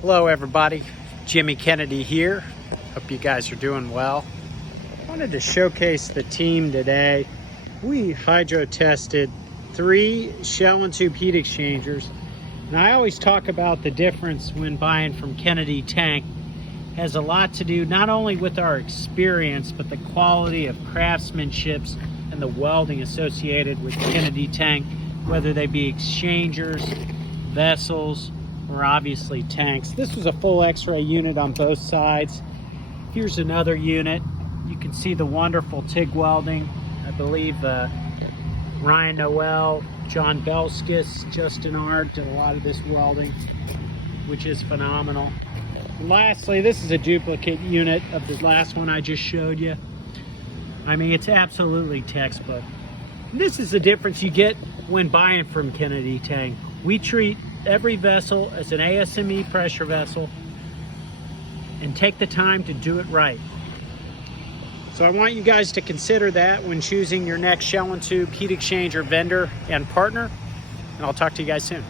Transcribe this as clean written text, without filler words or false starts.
Hello everybody, Jimmy Kennedy here. Hope you guys are doing well. I wanted to showcase the team today. We hydro tested 3 shell and tube heat exchangers. And I always talk about the difference when buying from Kennedy Tank. It has a lot to do not only with our experience, but the quality of craftsmanship and the welding associated with Kennedy Tank, whether they be exchangers, vessels, or obviously tanks. This was a full X-ray unit on both sides. Here's another unit. You can see the wonderful TIG welding. I believe Ryan Noel, John Belskis, Justin Ard did a lot of this welding, which is phenomenal. And lastly, this is a duplicate unit of the last one I just showed you. I mean, it's absolutely textbook. And this is the difference you get when buying from Kennedy Tank. We treat every vessel as an ASME pressure vessel and take the time to do it right. So I want you guys to consider that when choosing your next shell and tube heat exchanger vendor and partner, and I'll talk to you guys soon.